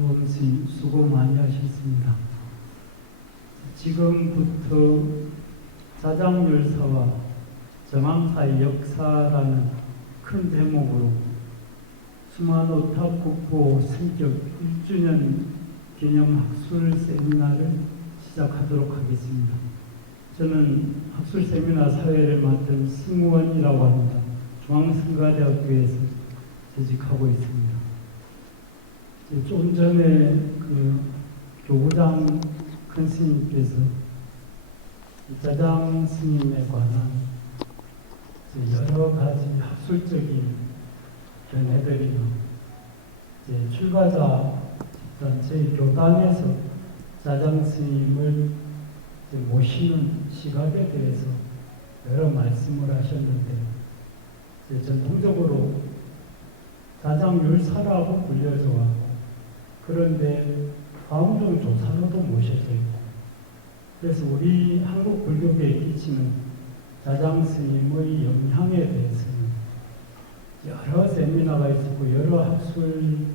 주범스님 수고 많이 하셨습니다. 지금부터 자장율사와 정암사의 역사라는 큰 제목으로 수만오탑 국보 승격 1주년 기념 학술 세미나를 시작하도록 하겠습니다. 저는 학술 세미나 사회를 맡은 승우원이라고 합니다. 중앙성가대학교에서 재직하고 있습니다. 좀 전에 교구장 큰 스님께서 자장 스님에 관한 여러 가지 학술적인 견해들이나 출가자 저희 교단에서 자장 스님을 모시는 시각에 대해서 여러 말씀을 하셨는데, 전통적으로 자장율사라고 불려져 왔고, 그런데 가운종 조사로도 모셔져 있고, 그래서 우리 한국 불교계에 끼치는 자장 스님의 영향에 대해서는 여러 세미나가 있었고 여러 학술적인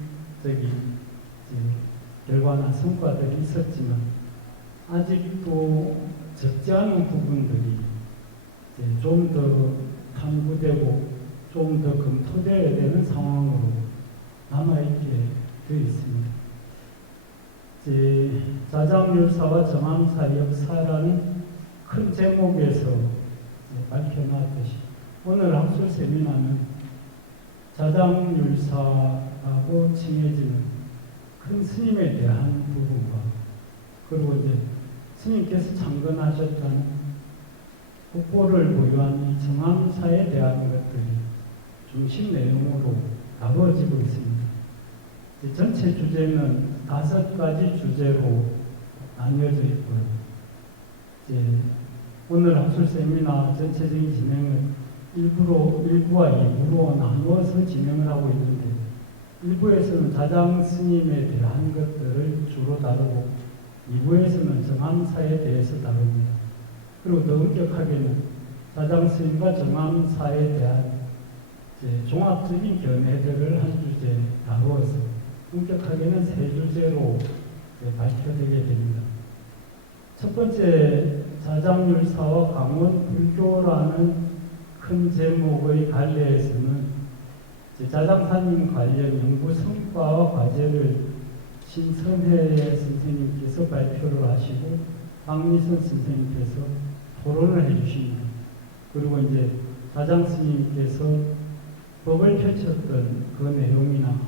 결과나 성과들이 있었지만 아직도 적지 않은 부분들이 좀 더 탐구되고 좀 더 검토되어야 되는 상황으로 남아있게 되어 있습니다. 자장율사와 정암사 역사라는 큰 제목에서 밝혀놨듯이 오늘 학술 세미나는 자장율사라고 칭해지는 큰 스님에 대한 부분과, 그리고 스님께서 창건하셨다는 국보를 보유한 이 정암사에 대한 것들이 중심 내용으로 다루어지고 있습니다. 전체 주제는 5가지 주제로 나뉘어져 있고요. 오늘 학술 세미나 전체적인 진행은 1부와 2부로 나누어서 진행을 하고 있는데, 1부에서는 자장 스님에 대한 것들을 주로 다루고 2부에서는 정암사에 대해서 다룹니다. 그리고 더 엄격하게는 자장 스님과 정암사에 대한 종합적인 견해들을 한 주제에 다루어서 엄격하게는 3주제로 밝혀되게 됩니다. 첫 번째, 자장율사와 강원불교라는 큰 제목의 갈래에서는 자장사님 관련 연구 성과와 과제를 신선혜 선생님께서 발표를 하시고 박미선 선생님께서 토론을 해주십니다. 그리고 자장 스님께서 법을 펼쳤던 그 내용이나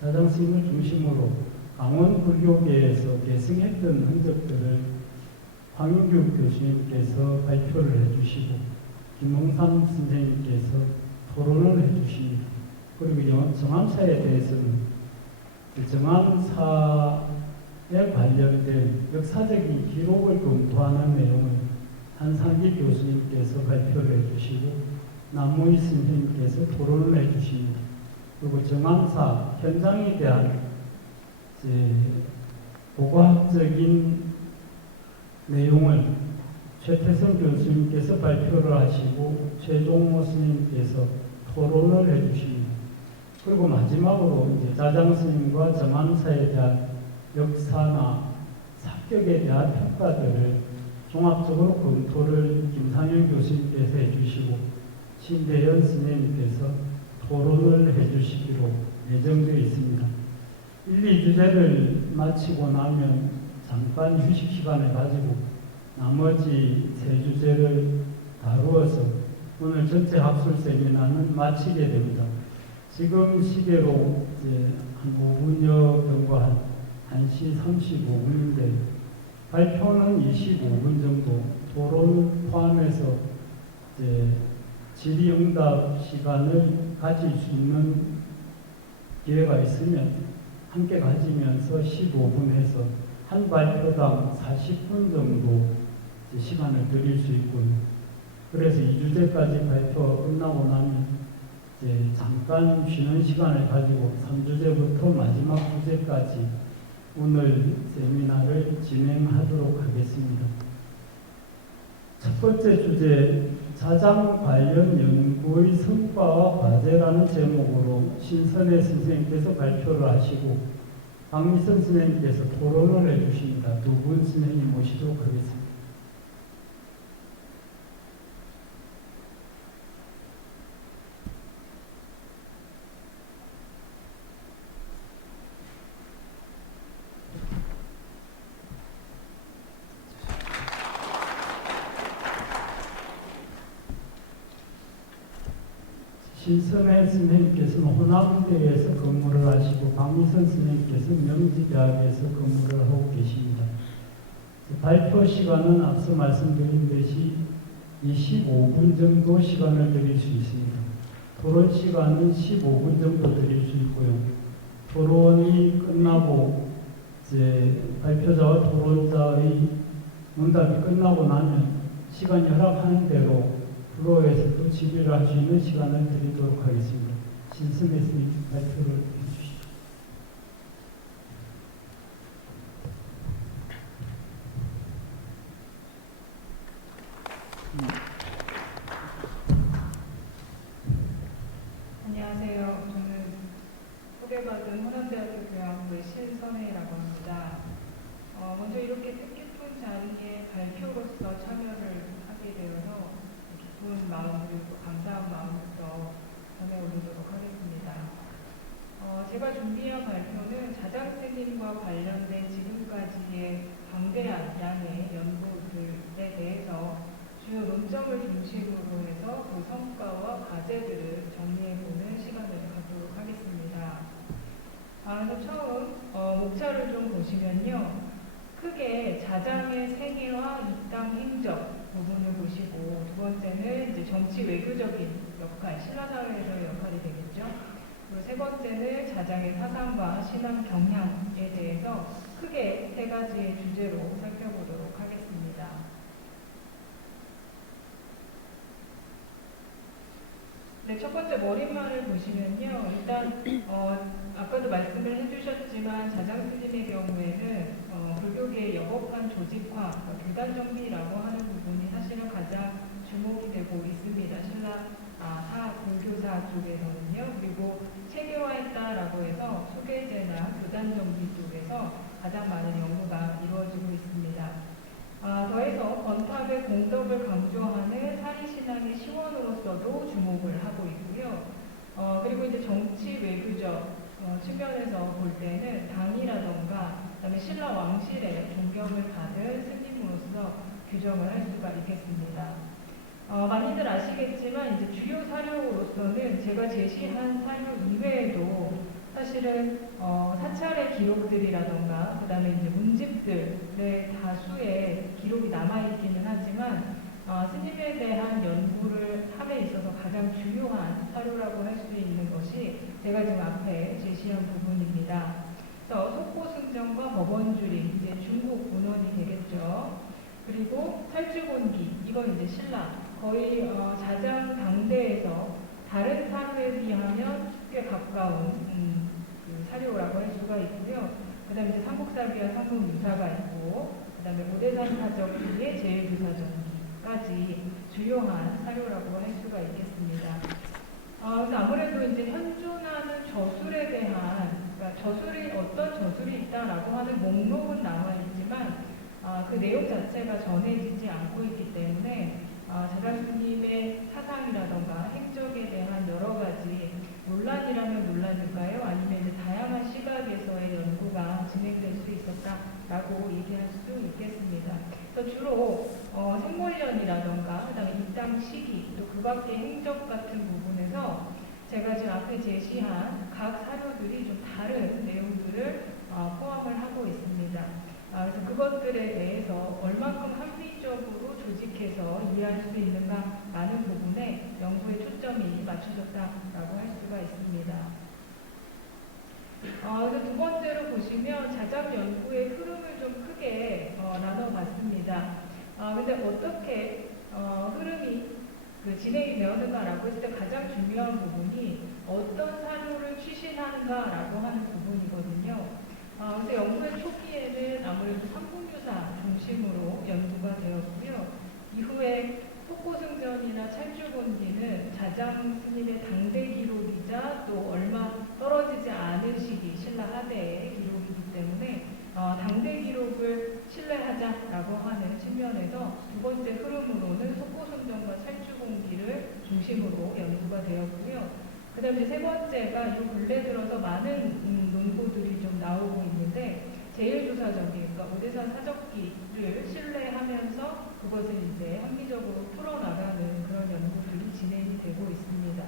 자장 스님을 중심으로 강원 불교계에서 계승했던 흔적들을 황인규 교수님께서 발표를 해주시고 김홍삼 선생님께서 토론을 해주십니다. 그리고 정암사에 대해서는 정암사에 관련된 역사적인 기록을 검토하는 내용을 한상기 교수님께서 발표를 해주시고 남무희 선생님께서 토론을 해주십니다. 그리고 정암사 현장에 대한 고고학적인 내용을 최태성 교수님께서 발표를 하시고 최종모 스님께서 토론을 해주십니다. 그리고 마지막으로 자장 스님과 정암사에 대한 역사나 삽격에 대한 평가들을 종합적으로 검토를 김상현 교수님께서 해주시고 신대현 스님께서 토론을 해주시기로 예정되어 있습니다. 1, 2주제를 마치고 나면 잠깐 휴식 시간을 가지고 나머지 3주제를 다루어서 오늘 전체 학술 세미나는 마치게 됩니다. 지금 시계로 한 5분여 정도 한 1시 35분인데 발표는 25분 정도, 토론 포함해서 질의응답 시간을 가질 수 있는 기회가 있으면 함께 가지면서 15분 해서 한 발표당 40분 정도 시간을 드릴 수 있고요. 그래서 2주제까지 발표가 끝나고 나면 잠깐 쉬는 시간을 가지고 3주제부터 마지막 주제까지 오늘 세미나를 진행하도록 하겠습니다. 첫 번째 주제, 자장 관련 연구의 성과와 과제라는 제목으로 신선혜 선생님께서 발표를 하시고 박미선 선생님께서 토론을 해주십니다. 두 분 선생님 모시도록 하겠습니다. 신선혜 선생님께서는 호남대에서 근무를 하시고 박미선 선생님께서는 명지대학에서 근무를 하고 계십니다. 발표 시간은 앞서 말씀드린 듯이 25분 정도 시간을 드릴 수 있습니다. 토론 시간은 15분 정도 드릴 수 있고요. 토론이 끝나고 발표자와 토론자의 문답이 끝나고 나면 시간이 허락하는 대로 플로어에서 또 질의를 할 수 있는 시간을 드리도록 하겠습니다. 신선혜 선생님 발표를 해주시죠. 안녕하세요. 저는 소개받은 호남대학교 교양부의 신선혜라고 합니다. 먼저 이렇게 뜻깊은 자리에 발표로서 참여를 하게 되어서 기쁜 마음 그리고 감사한 마음부터 전해 올리도록 하겠습니다. 제가 준비한 발표는 자장스님과 관련된 지금까지의 방대한 양의 연구들에 대해서 주요 논점을 중심으로 해서 그 성과와 과제들을 정리해보는 시간을 갖도록 하겠습니다. 그래서 처음 목차를 좀 보시면요. 크게 자장의 생애와 이 땅 행적 부분을 보시고, 두 번째는 이제 정치 외교적인 역할, 신라사회의 역할이 되겠죠. 그리고 세 번째는 자장의 사상과 신앙 경향에 대해서 크게 세 가지의 주제로 살펴보도록 하겠습니다. 네, 첫 번째 머릿말을 보시면요. 일단 아까도 말씀을 해주셨지만 자장스님의 경우에는 불교계의 여법한 조직화, 교단 정비라고 하는 부분이 사실은 가장 주목이 되고 있습니다. 신라 불교사 쪽에서는요. 그리고 체계화했다라고 해서 소계제나 교단 정비 쪽에서 가장 많은 연구가 이루어지고 있습니다. 더해서 번탑의 공덕을 강조하는 사리신앙의 시원으로서도 주목을 하고 있고요. 그리고 이제 정치 외교적 측면에서 볼 때는 당이라던가 그다음에 신라 왕실의 존경을 받은 스님으로서 규정을 할 수가 있겠습니다. 많이들 아시겠지만 이제 주요 사료로서는 제가 제시한 사료 이외에도 사실은 사찰의 기록들이라던가 그다음에 이제 문집들의 다수의 기록이 남아있기는 하지만 스님에 대한 연구를 함에 있어서 가장 중요한 사료라고 할 수 있는 것이 제가 지금 앞에 제시한 부분입니다. 그래서 속고승정과 법원주리, 이제 중국 문헌이 되겠죠. 그리고 탈주곤기, 이건 이제 신라, 거의 자장 당대에서 다른 사료에 비하면 꽤 가까운 그 사료라고 할 수가 있고요. 그 다음에 이제 삼국사기와 삼국유사가 있고, 그 다음에 오대산 사적기의 제일주사전기까지 주요한 사료라고 할 수가 있겠습니다. 그래서 아무래도 이제 현존하는 저술에 대한, 그러니까 저술이 어떤 저술이 있다라고 하는 목록은 나와 있지만 그 내용 자체가 전해지지 않고 있기 때문에 자장스님의 사상이라던가 행적에 대한 여러 가지 논란이라면 논란일까요? 아니면 이제 다양한 시각에서의 연구가 진행될 수 있었다라고 얘기할 수 있겠습니다. 그래서 주로 생물련이라던가 그다음에 입당 시기 또 그 밖의 행적 같은 부분에서 제가 지금 앞에 제시한 각 사료들이 좀 다른 내용들을 포함을 하고 있습니다. 그래서 그것들에 대해서 얼만큼 합리적으로 조직해서 이해할 수 있는가 라는 부분에 연구의 초점이 맞춰졌다라고 할 수가 있습니다. 그래서 두 번째로 보시면 자장 연구의 흐름을 좀 크게 나눠봤습니다. 근데 어떻게 흐름이 진행이 되었는가라고 했을 때 가장 중요한 부분이 어떤 사료를 추진하는가라고 하는 부분이거든요. 그래서 연구의 초기에는 아무래도 삼국유사 중심으로 연구가 되었고요. 이후에 속고승전이나 찰주곤기는 자장 스님의 당대 기록이자 또 얼마 떨어지지 않은 시기 신라 하대의 기록이기 연구다라고 하는 측면에서 두 번째 흐름으로는 속고선정과 찰주공기를 중심으로 연구가 되었고요. 그 다음에 세 번째가 이 근래 들어서 많은 논고들이 좀 나오고 있는데 제일 조사적인, 그러니까 오대산 사적기를 신뢰하면서 그것을 이제 합리적으로 풀어나가는 그런 연구들이 진행이 되고 있습니다.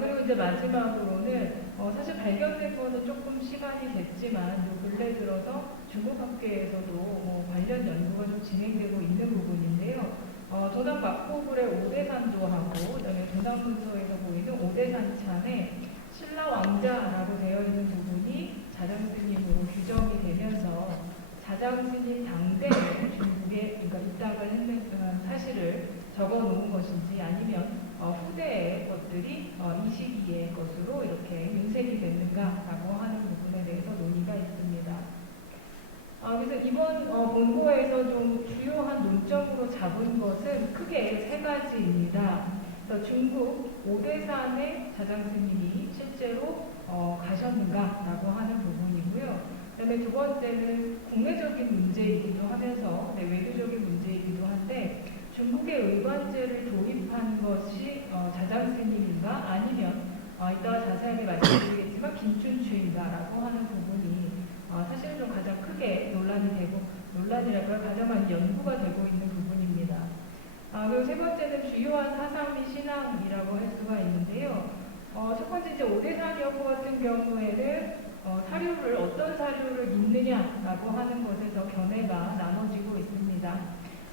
그리고 이제 마지막으로는 사실 발견된 거는 조금 시간이 됐지만 요 근래 들어서 중국학계에서도 관련 연구가 좀 진행되고 있는 부분인데요. 도남 막고불의 오대산도 하고 그다음에 도남문서에서 보이는 오대산 찬에 신라 왕자라고 되어 있는 부분이 자장스님으로 규정이 되면서 자장스님 당대에 중국에 그러니까 입당을 했는 사실을 적어놓은 것인지 아니면 후대의 것들이 이 시기의 것으로 이렇게 윤색이 됐는가라고 하는 부분에 대해서 논의가 있습니다. 그래서 이번 본고에서 좀 주요한 논점으로 잡은 것은 크게 세 가지입니다. 그래서 중국 오대산에 자장스님이 실제로 가셨는가라고 하는 부분이고요. 그다음에 두 번째는 국내적인 문제이기도 하면서 외교적인 문제이기도 한데 중국의 의관제를 도입한 것이 자장스님인가 아니면 이따가 자세하게 말씀드리겠지만 김춘추인가라고 하는 부분이 사실은 좀 가장 크게 논란이랄까요? 가장 많이 연구가 되고 있는 부분입니다. 그리고 세 번째는 주요한 사상 및 신앙이라고 할 수가 있는데요. 첫 번째 이제 오대산 여부 같은 경우에는 사료를 어떤 사료를 믿느냐라고 하는 것에서 견해가 나눠지고 있습니다.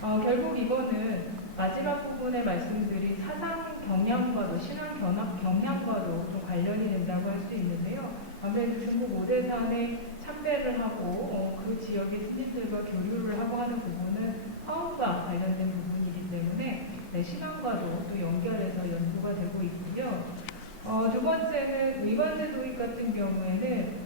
결국 이거는 마지막 부분에 말씀드린 사상 경향과도 신앙 경향과도 좀 관련이 된다고 할 수 있는데요. 아무래도 중국 오대산에 참배를 하고 그 지역의 스님들과 교류를 하고 하는 부분은 화엄과 관련된 부분이기 때문에 신앙과도 또 연결해서 연구가 되고 있고요. 두 번째는 의관제 도입 같은 경우에는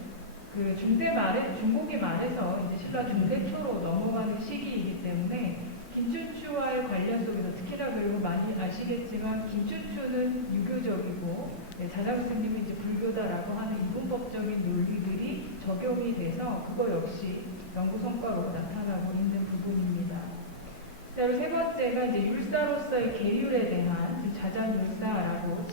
그 중대 말에 중국이 말해서 이제 신라 중대초로 넘어가는 시기이기 때문에 김춘추와의 관련 속에서 특히나 그리고 많이 아시겠지만 김춘추는 유교적이고 자장스님은 이제 불교다라고 하는 이분법적인 논리들이 적용이 돼서 그거 역시 연구 성과로 나타나고 있는 부분입니다. 그리고 세 번째가 이제 율사로서의 계율에 대한 자장율사라고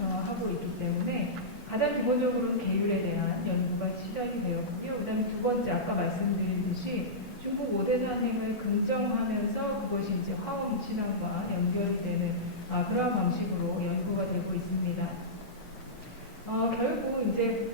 하고 있기 때문에 가장 기본적으로는 계율에 대한 연구가 시작이 되었고요. 그 다음에 두 번째 아까 말씀드린 듯이 중국 오대산행을 긍정하면서 그것이 이제 화엄 신앙과 연결이 되는 그러한 방식으로 연구가 되고 있습니다. 결국 이제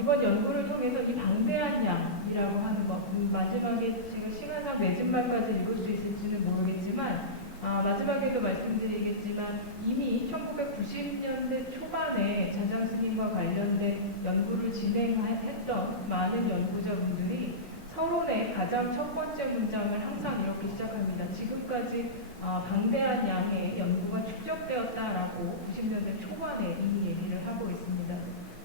이번 연구를 통해서 이 방대한 양이라고 하는 것, 마지막에 제가 시간상 늦은 말까지 읽을 수 있을지는 모르겠지만 마지막에도 말씀드리겠지만 이미 1990년대 초반에 자장스님과 관련된 연구를 진행했던 많은 연구자분들이 서론의 가장 첫 번째 문장을 항상 이렇게 시작합니다. 지금까지 방대한 양의 연구가 축적되었다라고 90년대 초반에 이미 얘기를 하고 있습니다.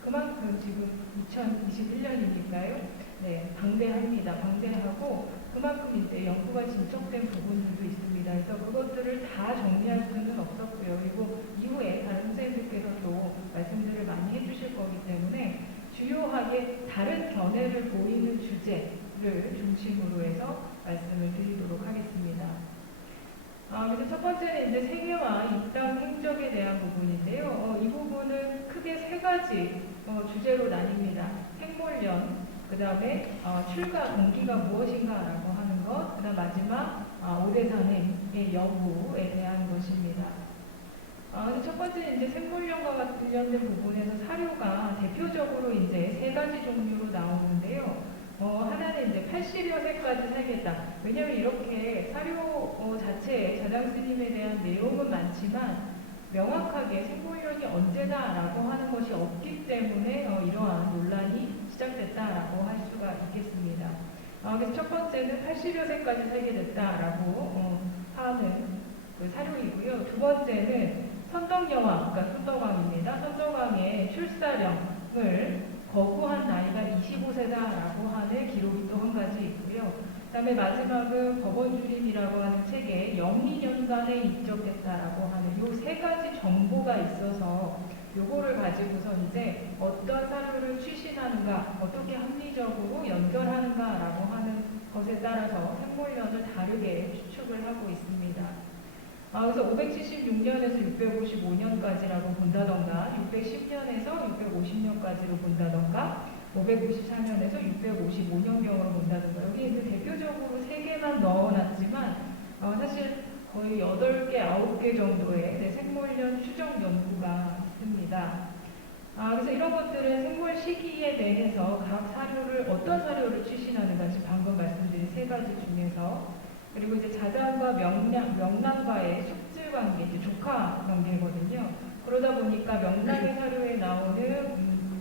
그만큼 지금 2021년이니까요. 네, 방대합니다. 방대하고 그만큼 이제 연구가 진척된 부분들도 있습니다. 그래서 그것들을 다 정리할 수는 없었고요. 그리고 이후에 다른 선생님들께서도 말씀들을 많이 해주실 거기 때문에 주요하게 다른 견해를 보이는 주제를 중심으로 해서 말씀을 드리도록 하겠습니다. 그래서 첫 번째는 이제 세계화 입당 행적에 대한 부분인데요. 이 부분은 크게 세 가지 주제로 나뉩니다. 핵몰년, 그 다음에 출가 동기가 무엇인가라고 하는 것, 그 다음 마지막 오대산행의 여부에 대한 것입니다. 첫 번째 이제 생물령과 관련된 부분에서 사료가 대표적으로 이제 세 가지 종류로 나오는데요. 하나는 이제 80여 세까지 살겠다. 왜냐하면 이렇게 사료 자체에 자장스님에 대한 내용은 많지만 명확하게 생물령이 언제다라고 하는 것이 없기 때문에 이러한 논란이 시작됐다라고 할 수가 있겠습니다. 그래서 첫 번째는 80여 세까지 살게 됐다라고 하는 그 사료이고요. 두 번째는 선덕여왕, 그러니까 선덕왕입니다. 선덕왕의 출사령을 거부한 나이가 25세다라고 하는 기록이 또 한 가지 있고요. 그 다음에 마지막은 법원주림이라고 하는 책에 영리년간에 입적했다라고 하는 이 세 가지 정보가 있어서 요거를 가지고서 이제 어떤 사료를 추신하는가, 어떻게 합리적으로 연결하는가라고 하는 것에 따라서 생물년을 다르게 추측을 하고 있습니다. 그래서 576년에서 655년까지라고 본다던가 610년에서 650년까지로 본다던가 594년에서 655년경으로 본다던가 여기 이제 대표적으로 3개만 넣어놨지만 사실 거의 8개, 9개 정도의 생물년 추정 연구가 있습니다. 그래서 이런 것들은 생물 시기에 대해서 각 사료를 어떤 사료를 추신하는가 지금 방금 말씀드린 3가지 중에서 그리고 이제 자장과 명란과의 숙질 관계, 이제 조카 관계거든요. 그러다 보니까 명란의 사료에 나오는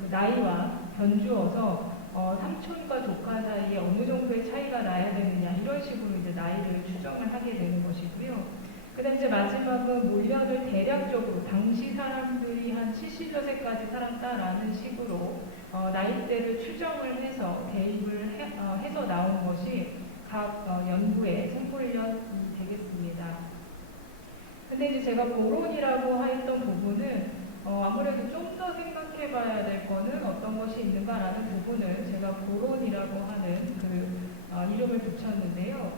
그 나이와 변주어서 삼촌과 조카 사이에 어느 정도의 차이가 나야 되느냐 이런 식으로 이제 나이를 추정을 하게 되는 것이고요. 그다음 이제 마지막은 몰년을 대략적으로 당시 사람들이 한 70여세까지 살았다라는 식으로 나이대를 추정을 해서 대입을 해서 나온 것이 각 연구의 생물년 되겠습니다. 근데 이제 제가 보론이라고 했던 부분은 아무래도 좀 더 생각해 봐야 될 거는 어떤 것이 있는가라는 부분을 제가 보론이라고 하는 그 이름을 붙였는데요.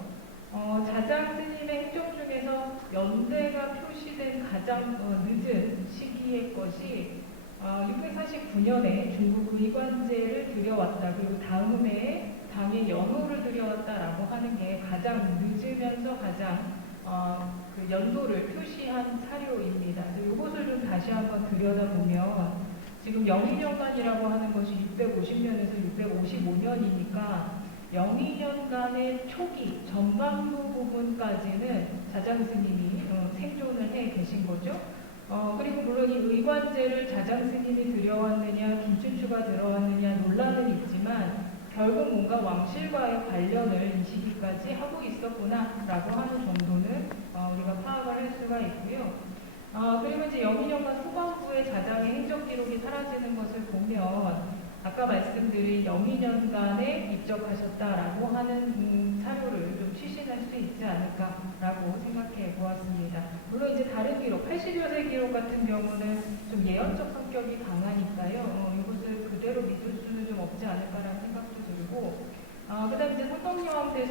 자장 스님의 행적 중에서 연대가 표시된 가장 늦은 시기의 것이 649년에 중국 의관제를 들여왔다. 그리고 다음 해에 당의 연호를 들여왔다라고 하는 게 가장 늦으면서 가장 그 연도를 표시한 사료입니다. 이것을 좀 다시 한번 들여다보면 지금 영의년간이라고 하는 것이 650년에서 655년이니까 영의년간의 초기 전반부 부분까지는 자장 스님이 생존을 해 계신 거죠. 그리고 물론 이 의관제를 자장 스님이 들여왔느냐 김춘추가 들어왔느냐 논란은 있지만 결국 뭔가 왕실과의 관련을 이 시기까지 하고 있었구나라고 하는 정도는 우리가 파악을 할 수가 있고요. 그리고 이제 영의년간 후반부에 자장의 행적 기록이 사라지는 것을 보면 아까 말씀드린 영의년간에 입적하셨다라고 하는 사료를 좀 추신할 수 있지 않을까라고 생각해 보았습니다. 물론 이제 다른 기록, 80여세 기록 같은 경우는 좀 예언적 성격이 강하니까요. 이것을 그대로 믿을 수는 좀 없지 않을까라는 생각도 들고 그 다음 이제 성덕여왕 때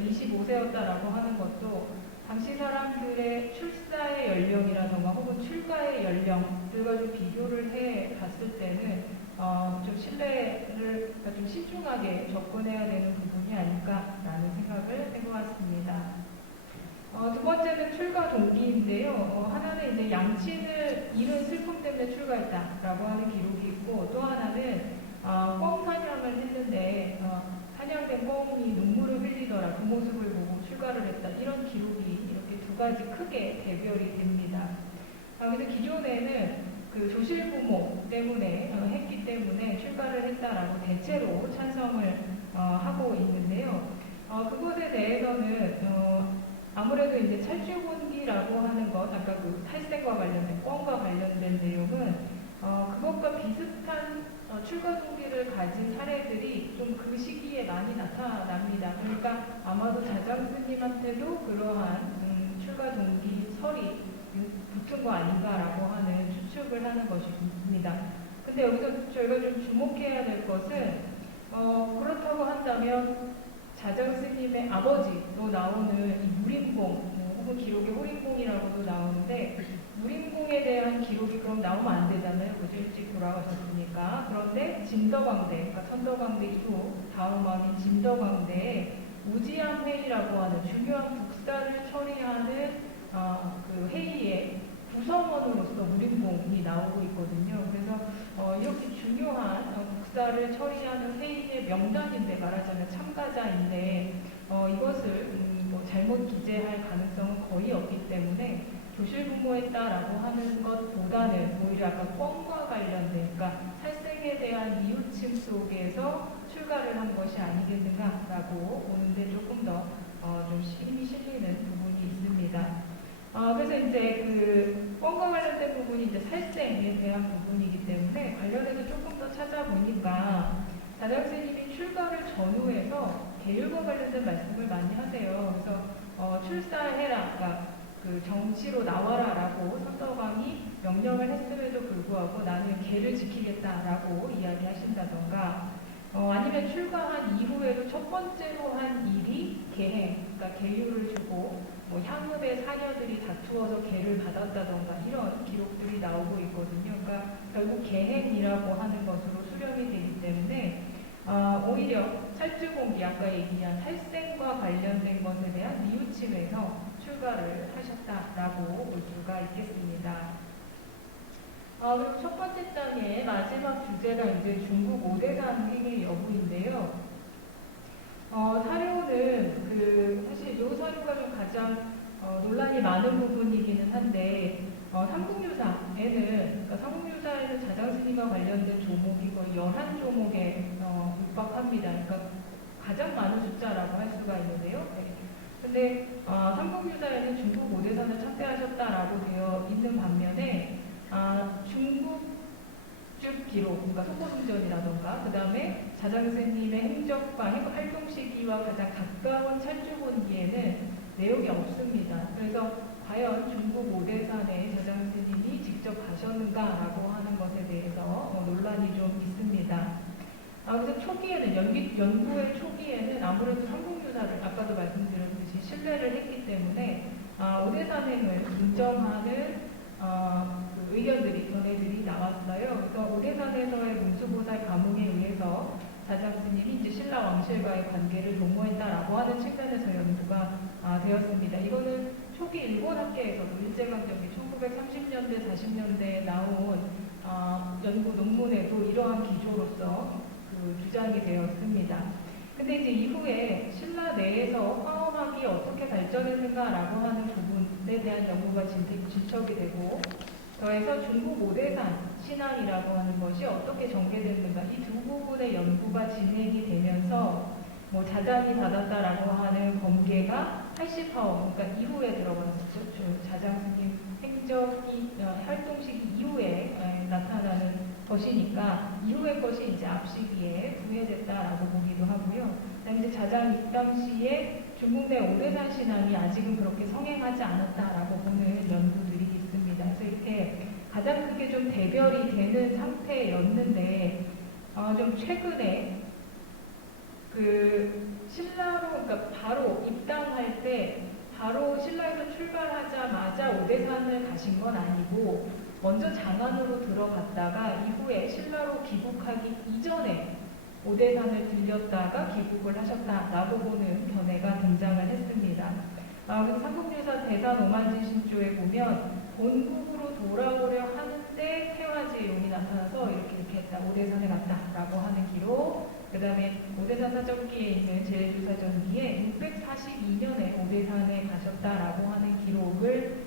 25세였다라고 하는 것도 당시 사람들의 출사의 연령이라던가 혹은 출가의 연령들과 좀 비교를 해 봤을 때는 좀 신뢰를 좀 신중하게 접근해야 되는 부분이 아닐까라는 생각을 해보았습니다. 두 번째는 출가 동기인데요. 하나는 이제 양친을 잃은 슬픔 때문에 출가했다라고 하는 기록이 있고 또 하나는 꿩 사냥을 했는데 사냥된 꿩이 눈물을 흘리더라 그 모습을 보고 출가를 했다 이런 기록이 이렇게 2가지 크게 대별이 됩니다. 그래서 기존에는 그 조실부모 때문에 했기 때문에 출가를 했다라고 대체로 찬성을 하고 있는데요. 그것에 대해서는 아무래도 이제 찰주군기라고 하는 것, 아까 그 탈생과 관련된 꿩과 관련된 내용은 그것과 비슷한 출가 동기를 가진 사례들이 좀 그 시기에 많이 나타납니다. 그러니까 아마도 자장 스님한테도 그러한 출가 동기 설이 붙은 거 아닌가라고 하는 추측을 하는 것이 있습니다. 근데 여기서 저희가 좀 주목해야 될 것은 그렇다고 한다면 자장 스님의 아버지로 나오는 이 무림봉 혹은 기록에 호림봉이라고도 나오는데 무림봉에 대한 기록이 그럼 나오면 안 되잖아요. 그죠? 일찍 돌아가셨으니까. 그런데 진덕왕대, 그러니까 천덕왕대 이후 다음 왕인 진덕왕대에 우지양회의라고 하는 중요한 국사를 처리하는 그 회의에 구성원으로서 무림봉이 나오고 있거든요. 그래서 이렇게 중요한 국사를 처리하는 회의의 명단인데 말하자면 참가자인데 이것을 뭐 잘못 기재할 가능성은 거의 없기 때문에 조실부모했다라고 하는 것보다는 오히려 아까 꿩과 관련된 그러니까 탈생에 대한 이유침 속에서 출가를 한 것이 아니겠는가라고 보는데 조금 더 좀 힘이 실리는 부분이 있습니다. 그래서 이제 그 꿩과 관련된 부분이 이제 살생에 대한 부분이기 때문에 관련해서 조금 더 찾아보니까 자장 스님이 출가를 전후해서 계율과 관련된 말씀을 많이 하세요. 그래서 출사해라, 그러니까 그 정치로 나와라라고 선덕왕이 명령을 했음에도 불구하고 나는 계를 지키겠다라고 이야기하신다던가 아니면 출가한 이후에도 첫 번째로 한 일이 계행, 그러니까 계유를 주고 뭐 향읍의 사녀들이 다투어서 계를 받았다던가 이런 기록들이 나오고 있거든요. 그러니까 결국 계행이라고 하는 것으로 수령이 되기 때문에 오히려 찰주공기 아까 얘기한 살생과 관련된 것에 대한 뉘우침에서 출가를 하셨다라고 볼 수가 있겠습니다. 그리고 첫 번째 장의 마지막 주제가 이제 중국 오대산 행의 여부인데요. 사료는 사실 이 사료가 좀 가장 논란이 많은 부분이기는 한데 그러니까 삼국유사에는 자장스님과 관련된 조목이 거의 11조목에 육박합니다. 그러니까 가장 많은 숫자라고 할 수가 있는데요. 네. 근데 삼국유사에는 중국 오대산을 창대하셨다라고 되어 있는 반면에 중국적 기록, 그러니까 소고승전이라던가 그 다음에 자장스님의 행적과 활동 시기와 가장 가까운 찰주본기에는 내용이 없습니다. 그래서 과연 중국 오대산에 자장스님이 직접 가셨는가라고 하는 것에 대해서 논란이 좀 있습니다. 그래서 초기에는 연구의 초기에는 아무래도 삼국유사를 아까도 말씀드렸듯이 신뢰를 했기 때문에 오대산행을 인정하는 의견들이 견해들이 나왔어요. 그래서 오대산에서의 문수보살 가문에 의해서 자장스님이 이제 신라 왕실과의 관계를 도모했다라고 하는 측면에서 연구가 되었습니다. 이거는 초기 일본 학계에서도 일제강점기 1930년대, 40년대에 나온 연구 논문에도 이러한 기조로서 주장이 되었습니다. 근데 이제 이후에 신라 내에서 화엄학이 어떻게 발전했는가라고 하는 부분에 대한 연구가 진척이 되고 더해서 중국 오대산 신앙이라고 하는 것이 어떻게 전개됐는가 이 두 부분의 연구가 진행이 되면서 뭐 자장이 받았다라고 하는 검계가 80화엄, 그러니까 이후에 들어갔었죠. 자장스님 행적이 활동 시기 이후에 나타나는 것이니까 이후의 것이 이제 앞시기에 부해됐다라고 보기도 하고요. 이제 자장 입당 시에 중국 내 오대산 신앙이 아직은 그렇게 성행하지 않았다라고 보는 연구들이 있습니다. 그래서 이렇게 가장 크게 좀 대별이 되는 상태였는데 좀 최근에 신라로 그러니까 바로 입당할 때 바로 신라에서 출발하자마자 오대산을 가신 건 아니고 먼저 장안으로 들어갔다가 이후에 신라로 귀국하기 이전에 오대산을 들렸다가 귀국을 하셨다라고 보는 견해가 등장을 했습니다. 그래서 삼국유사 대산 오만진 신조에 보면 본국으로 돌아오려 하는데 태화제용이 나타나서 이렇게 했다. 오대산에 갔다라고 하는 기록. 그 다음에 오대산 사전기에 있는 제주사전기에 642년에 오대산에 가셨다라고 하는 기록을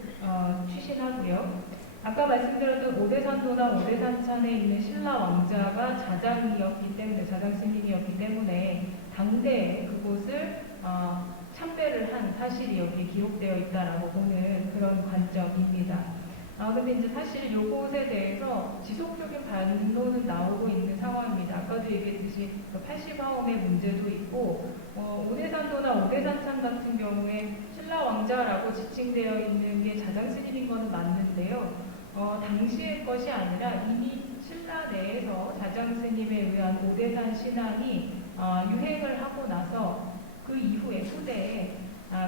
추신하고요. 아까 말씀드렸던 오대산도나 오대산찬에 있는 신라 왕자가 자장이었기 때문에 자장스님이었기 때문에 당대에 그곳을 참배를 한 사실이 여기에 기록되어 있다라고 보는 그런 관점입니다. 근데 이제 사실 요것에 대해서 지속적인 반론은 나오고 있는 상황입니다. 아까도 얘기했듯이 80화엄의 문제도 있고, 오대산도나 오대산찬 같은 경우에 신라 왕자라고 지칭되어 있는 게 자장스님인 거는 맞는데요. 당시의 것이 아니라 이미 신라 내에서 자장스님에 의한 오대산 신앙이 유행을 하고 나서 그 이후에 후대에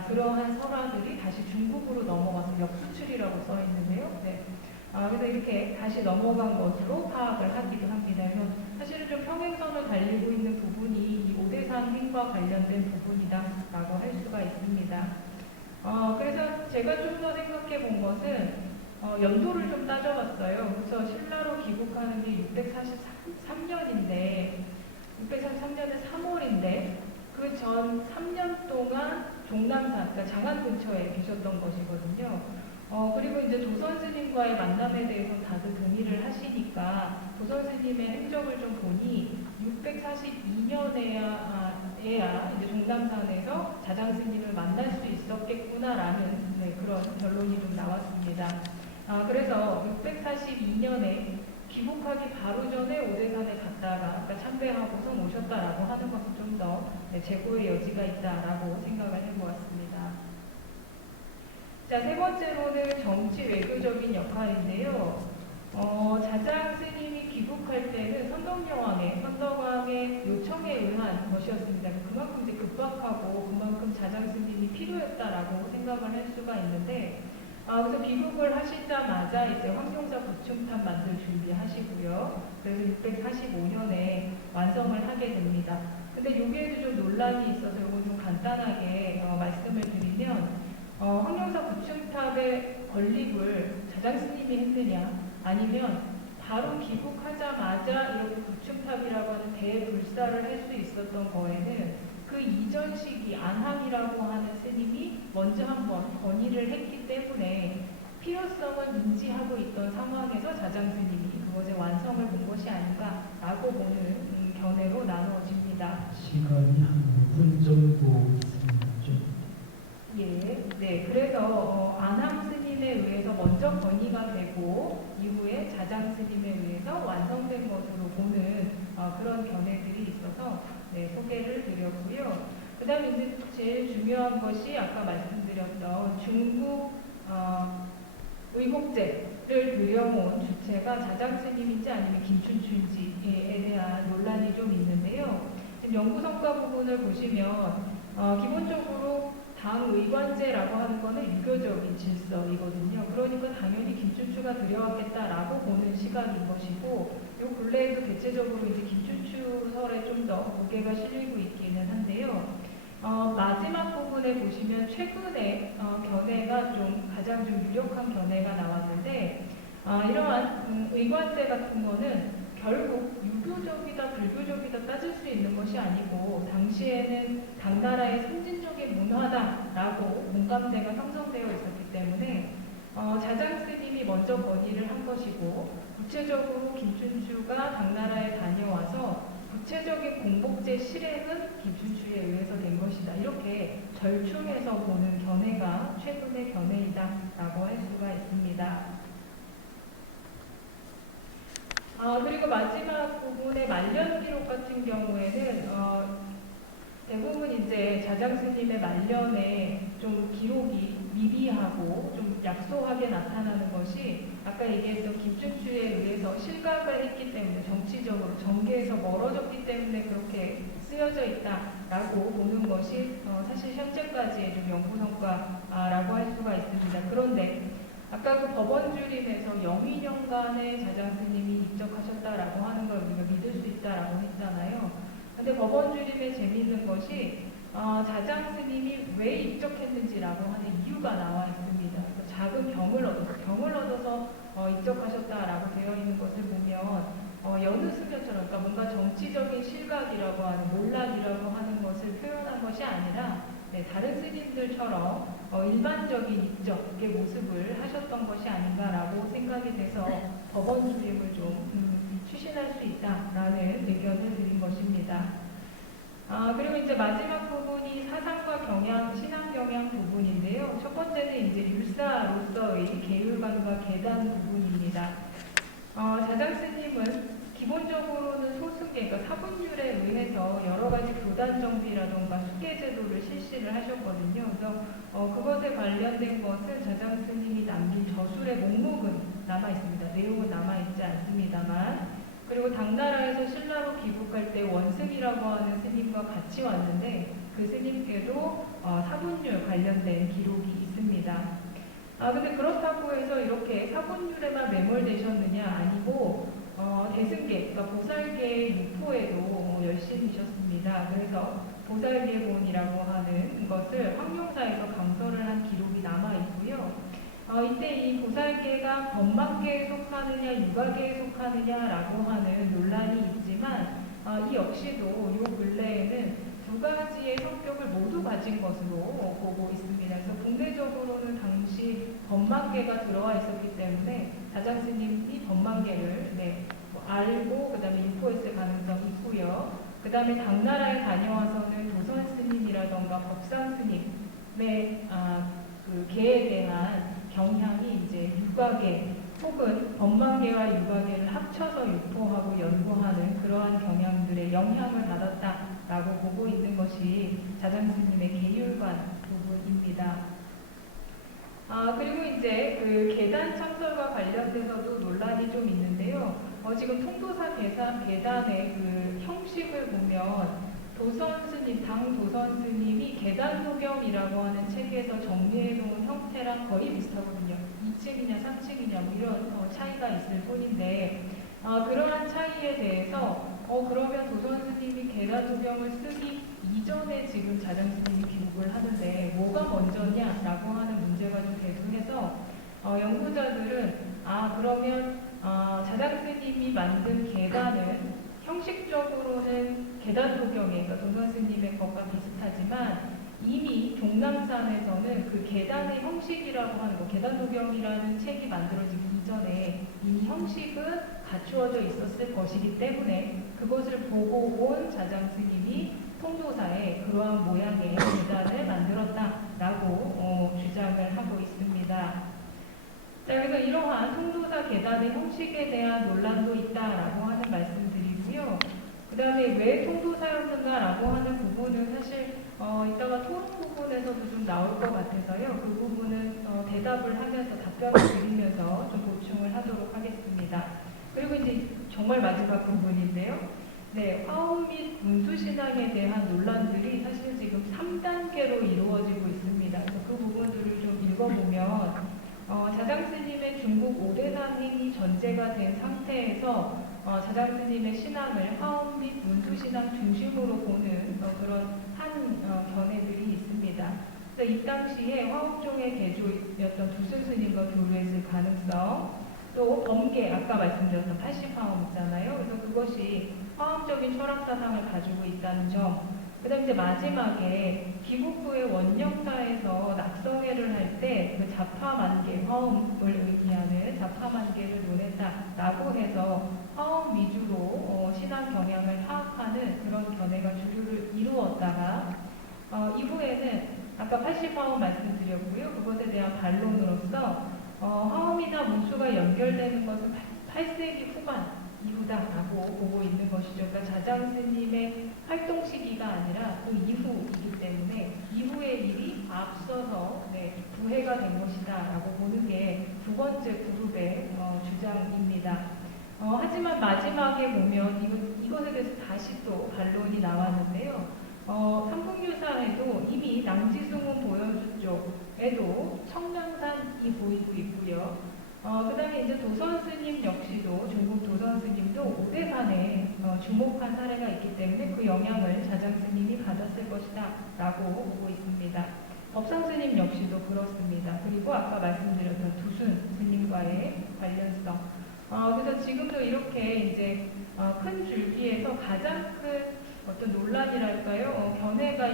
그러한 설화들이 다시 중국으로 넘어가서 역수출이라고 써 있는데요. 네. 그래서 이렇게 다시 넘어간 것으로 파악을 하기도 합니다. 그래서 사실은 좀 평행선을 달리고 있는 부분이 이 오대산 행과 관련된 부분이다라고 할 수가 있습니다. 그래서 제가 좀 더 생각해 본 것은 연도를 좀 따져봤어요. 그래서 신라로 귀국하는 게 643년인데 643년은 3월인데 그 전 3년 동안 종남산, 그러니까 장안 근처에 계셨던 것이거든요. 그리고 이제 조선스님과의 만남에 대해서 다들 동의를 하시니까 조선스님의 행적을 좀 보니 642년에야 이제 종남산에서 자장스님을 만날 수 있었겠구나라는 그런 결론이 좀 나왔습니다. 그래서 642년에 귀국하기 바로 전에 오대산에 갔다가 아까 참배하고서 오셨다라고 하는 것은 좀 더 재고의 여지가 있다라고 생각을 해보았습니다. 자, 세 번째로는 정치 외교적인 역할인데요. 자장 스님이 귀국할 때는 선덕여왕의 요청 것이었습니다. 그만큼 이제 급박하고 그만큼 자장 스님이 필요했다라고 생각을 할 수가 있는데, 그래서 귀국을 하시자마자 이제 황룡사 부충탑 만들 준비하시고요. 그래서 645년에 완성을 하게 됩니다. 근데 여기에도 좀 논란이 있어서 이거 좀 간단하게 말씀을 드리면, 황룡사 부충탑의 건립을 자장 스님이 했느냐, 아니면 바로 귀국하자마자 이렇게 부충탑이라고 하는 대불사를 할 수 있었던 거에는 그 이전 시기 안항이라고 하는 스님이 먼저 한번 건의를 했기 때문에 필요성을 인지하고 있던 상황에서 자장 스님이 그것의 완성을 본 것이 아닌가라고 보는 견해로 나누어집니다. 시간이 한 5분 정도 있습니다. 좀. 예, 네. 그래서 안항 스님에 의해서 먼저 건의가 되고 이후에 자장 스님에 의해서 완성된 것으로 보는 그런 견해들이 있어서 네, 소개를 드렸고요. 그 다음에 이제 제일 중요한 것이 아까 말씀드렸던 중국 의복제를 들여온 주체가 자장 스님인지 아니면 김춘추인지에 대한 논란이 좀 있는데요. 지금 연구 성과 부분을 보시면 기본적으로 당의관제라고 하는 것은 유교적인 질서이거든요. 그러니까 당연히 김춘추가 들여왔겠다라고 보는 시각인 것이고, 요 근래에도 대체적으로 이제 김춘추설에 좀 더 무게가 실리고 있기는 한데요. 마지막 부분에 보시면 최근에 견해가 좀 가장 좀 유력한 견해가 나왔는데, 이러한 의관제 같은 거는 결국 유교적이다 불교적이다 따질 수 있는 것이 아니고 당시에는 당나라의 선진적인 문화다라고 공감대가 형성되어 있었기 때문에 자장 스님이 먼저 건의를 한 것이고, 구체적으로 김춘추가 당나라에 다녀와서 구체적인 공복제 실행은 김춘추에 의해서 된 것이다. 이렇게 절충해서 보는 견해가 최근의 견해이다라고 할 수가 있습니다. 그리고 마지막 부분의 말년 기록 같은 경우에는 대부분 이제 자장 스님의 말년에 좀 기록이 미비하고 좀 약소하게 나타나는 것이 아까 얘기했던 김춘추에 의해서 실각을 했기 때문에 정치적으로 정계에서 멀어졌기 때문에 그렇게 쓰여져 있다라고 보는 것이 사실 현재까지의 좀 연구 성과라고 할 수가 있습니다. 그런데 아까 그 법원주림에서 영의년간에 자장 스님이 입적하셨다라고 하는 걸 우리가 믿을 수 있다라고 했잖아요. 근데 법원주림에 재미있는 것이 자장 스님이 왜 입적했는지라고 하는 이유가 나와 있습니다. 작은 병을 얻어서 입적하셨다라고 되어 있는 것을 보면 여느 수녀처럼, 그러니까 뭔가 정치적인 실각이라고 하는 몰락이라고 하는 것을 표현한 것이 아니라 다른 스님들처럼 일반적인 입적의 모습을 하셨던 것이 아닌가라고 생각이 돼서 법원주림을 좀 추신할 수 있다라는 의견을 드린 것입니다. 그리고 이제 마지막 부분이 사상과 경향, 신앙 경향 부분인데요. 첫 번째는 이제 율사로서의 계율관과 계단 부분입니다. 자장 스님은 기본적으로는 소승계, 그러니까 사분율에 의해서 여러 가지 교단 정비라던가 수계 제도를 실시를 하셨거든요. 그래서 그것에 관련된 것은 자장 스님이 남긴 저술의 목록은 남아 있습니다. 내용은 남아 있지 않습니다만. 그리고 당나라에서 신라로 귀국할 때 원승이라고 하는 스님과 같이 왔는데 그 스님께도 사분율 관련된 기록이 있습니다. 근데 그렇다고 해서 이렇게 사분율에만 매몰되셨느냐? 아니고 대승계, 그러니까 보살계의 유포에도 열심이셨습니다. 그래서 보살계본이라고 하는 것을 황룡사에서 강서를 한 기록이 남아 있고요. 이때 이 보살계가 법망계에 속하느냐 육아계에 속하느냐라고 하는 논란이 있지만 이 역시도 요 근래에는 두 가지의 성격을 모두 가진 것으로 보고 있습니다. 그래서 국내적으로는 당시 법망계가 들어와 있었기 때문에 자장 스님이 법망계를 알고 그 다음에 유포했을 가능성이 있고요. 그 다음에 당나라에 다녀와서는 도선 스님이라던가 법상 스님의 그 계에 대한 경향이 이제 육아계 혹은 법망계와 육아계를 합쳐서 유포하고 연구하는 그러한 경향들의 영향을 받았다라고 보고 있는 것이 자장 스님의 계율관 부분입니다. 그리고 이제 그 계단 창설과 관련돼서도 논란이 좀 있는데요. 지금 통도사 계단의 그 형식을 보면 도선 스님, 당 도선 스님이 계단 도경이라고 하는 책에서 정리해 놓은 형태랑 거의 비슷하거든요. 2층이냐 3층이냐 뭐 이런 차이가 있을 뿐인데 그러한 차이에 대해서 그러면 도선 스님이 계단 도경을 쓰기 이전에 지금 자장 스님이 기록을 하는데 뭐가 먼저냐라고 하는 문제가 좀 대두해서 연구자들은 그러면 자장 스님이 만든 계단은 형식적으로는 계단 도경에, 그러니까 도선 스님의 것과 비슷하지만 이미 종남산에서는 그 계단의 형식이라고 하는 거, 계단 도경이라는 책이 만들어지기 이전에 이미 형식은 갖추어져 있었을 것이기 때문에 그것을 보고 온 자장 스님이 통도사에 그러한 모양의 계단을 만들었다라고 주장을 하고 있습니다. 자, 그래서 이러한 통도사 계단의 형식에 대한 논란도 있다라고 하는 말씀드리고요. 그 다음에 왜 통도사였는가라고 하는 부분은 사실 이따가 토론 부분에서도 좀 나올 것 같아서요. 그 부분은 대답을 하면서 답변을 드리면서 좀 보충을 하도록 하겠습니다. 그리고 이제 정말 마지막 부분인데요. 네, 화엄 및 문수신앙에 대한 논란들이 사실 지금 3단계로 이루어지고 있습니다. 그래서 그 부분들을 좀 읽어보면 자장 스님의 중국 5대산 행위 전제가 된 상태에서 자장 스님의 신앙을 화엄 및 문수신앙 중심으로 보는 그런 한 견해들이 있습니다. 그래서 이 당시에 화엄종의 개조였던 두순 스님과 교류했을 가능성, 또 범계, 아까 말씀드렸던 80화엄 있잖아요. 그래서 그것이 화엄적인 철학 사상을 가지고 있다는 점, 그 다음에 이제 마지막에 귀국 후에 원령사에서 낙성회를 할 때 그 자파만계, 화엄을 의미하는 자파만계를 논했다라고 해서 화엄 위주로 신앙 경향을 파악하는 그런 견해가 주류를 이루었다가 이후에는 아까 80화엄 말씀드렸고요. 그것에 대한 반론으로서 화엄이나 문수가 연결되는 것은 8세기 후반 이후다라고 보고 있는 것이죠. 그러니까 자장 스님의 활동 시기가 아니라 그 이후이기 때문에 이후의 일이 앞서서 부해가 된 것이다라고 보는 게 두 번째 그룹의 주장입니다. 하지만 마지막에 보면 이것에 대해서 다시 또 반론이 나왔는데요. 삼국유사에도 이미 낭지숭은 보여주 쪽에도 청량산이 보이고 있고요. 그 다음에 이제 도선 스님 역시도 중국 도선 스님도 오대산에 주목한 사례가 있기 때문에 그 영향을 자장 스님이 받았을 것이다 라고 보고 있습니다. 법상 스님 역시도 그렇습니다. 그리고 아까 말씀드렸던 두순 스님과의 관련성. 그래서 지금도 이렇게 이제 큰 줄기에서 가장 큰 어떤 논란이랄까요? 견해가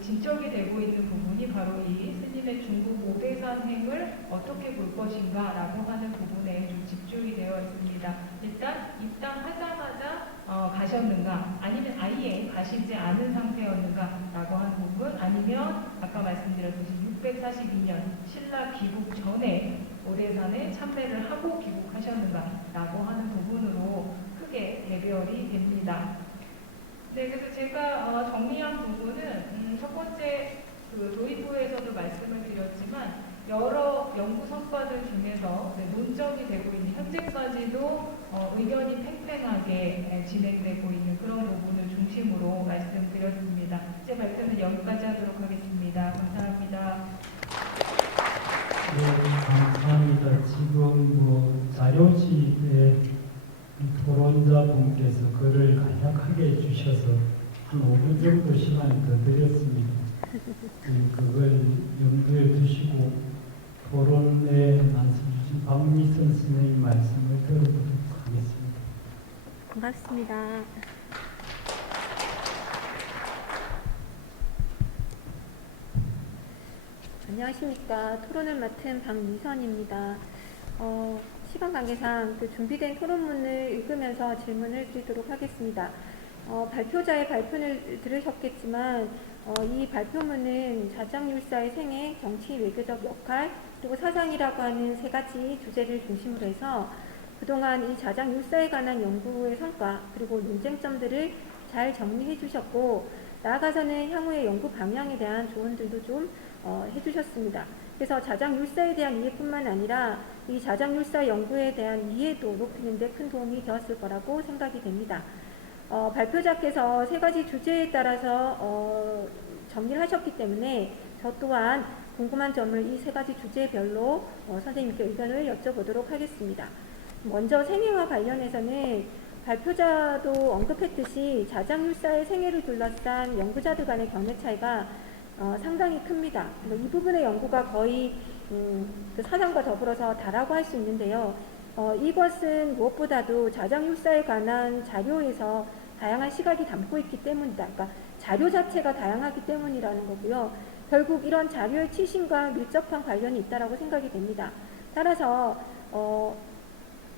진척이 되고 있는 부분이 바로 이 스님의 중국 5대산 행을 어떻게 볼 것인가 라고 하는 부분에 좀 집중이 되어 있습니다. 일단 입당하자마자 가셨는가, 아니면 아예 가시지 않은 상태였는가 라고 하는 부분, 아니면 아까 말씀드렸듯이 642년 신라 귀국 전에 5대산에 참배를 하고 귀국하셨는가 라고 하는 부분으로 크게 대별이 됩니다. 네, 그래서 제가 정리한 부분은 첫 번째 그 도입부에서도 말씀을 드렸지만 여러 연구 성과들 중에서 논점이 되고 있는 현재까지도 의견이 팽팽하게 진행되고 있는 그런 부분을 중심으로 말씀드렸습니다. 제 발표는 여기까지 하도록 하겠습니다. 감사합니다. 네, 감사합니다. 지금 자료집에 토론자분께서 글을 간략하게 주셔서 한 5분 정도 시간을 더 드렸습니다. 그걸 염두에 두시고 토론에 말씀 주신 박미선 선생님 말씀을 들어보도록 하겠습니다. 반갑습니다. 안녕하십니까. 토론을 맡은 박미선입니다. 시간 관계상 그 준비된 토론문을 읽으면서 질문을 드리도록 하겠습니다. 발표자의 발표를 들으셨겠지만 이 발표문은 자장율사의 생애, 정치, 외교적 역할, 그리고 사상이라고 하는 세 가지 주제를 중심으로 해서 그동안 이 자장율사에 관한 연구의 성과 그리고 논쟁점들을 잘 정리해 주셨고, 나아가서는 향후의 연구 방향에 대한 조언들도 좀 해주셨습니다. 그래서 자장율사에 대한 이해뿐만 아니라 이 자장율사 연구에 대한 이해도 높이는 데 큰 도움이 되었을 거라고 생각이 됩니다. 발표자께서 세 가지 주제에 따라서 정리를 하셨기 때문에 저 또한 궁금한 점을 이 세 가지 주제별로 선생님께 의견을 여쭤보도록 하겠습니다. 먼저 생애와 관련해서는 발표자도 언급했듯이 자장율사의 생애를 둘러싼 연구자들 간의 견해 차이가 상당히 큽니다. 이 부분의 연구가 거의 그 사상과 더불어서 다라고 할 수 있는데요. 이것은 무엇보다도 자장율사에 관한 자료에서 다양한 시각이 담고 있기 때문이다. 그러니까 자료 자체가 다양하기 때문이라는 거고요. 결국 이런 자료의 치신과 밀접한 관련이 있다고 생각이 됩니다. 따라서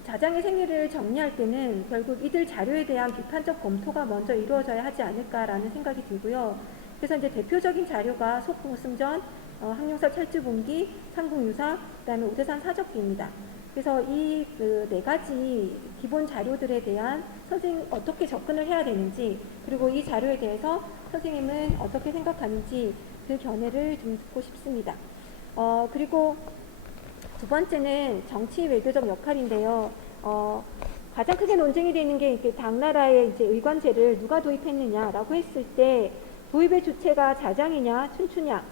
자장의 생애를 정리할 때는 결국 이들 자료에 대한 비판적 검토가 먼저 이루어져야 하지 않을까라는 생각이 들고요. 그래서 이제 대표적인 자료가 속궁승전, 항룡사 찰주본기, 삼국유사, 그다음에 오대산 사적기입니다. 그래서 이 네 가지 기본 자료들에 대한 선생님 어떻게 접근을 해야 되는지, 그리고 이 자료에 대해서 선생님은 어떻게 생각하는지 그 견해를 좀 듣고 싶습니다. 그리고 두 번째는 정치 외교적 역할인데요. 가장 크게 논쟁이 되는 게 이렇게 당나라의 이제 의관제를 누가 도입했느냐라고 했을 때 도입의 주체가 자장이냐 춘추냐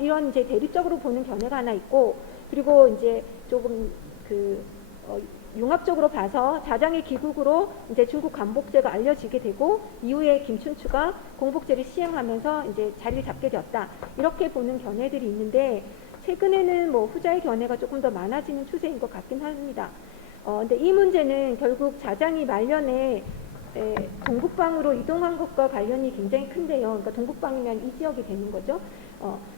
이런 이제 대립적으로 보는 견해가 하나 있고, 그리고 이제 조금 융합적으로 봐서 자장의 기국으로 이제 중국 관복제가 알려지게 되고 이후에 김춘추가 공복제를 시행하면서 이제 자리를 잡게 되었다. 이렇게 보는 견해들이 있는데 최근에는 뭐 후자의 견해가 조금 더 많아지는 추세인 것 같긴 합니다. 근데 이 문제는 결국 자장이 말년에 동북방으로 이동한 것과 관련이 굉장히 큰데요. 그러니까 동북방이면 이 지역이 되는 거죠.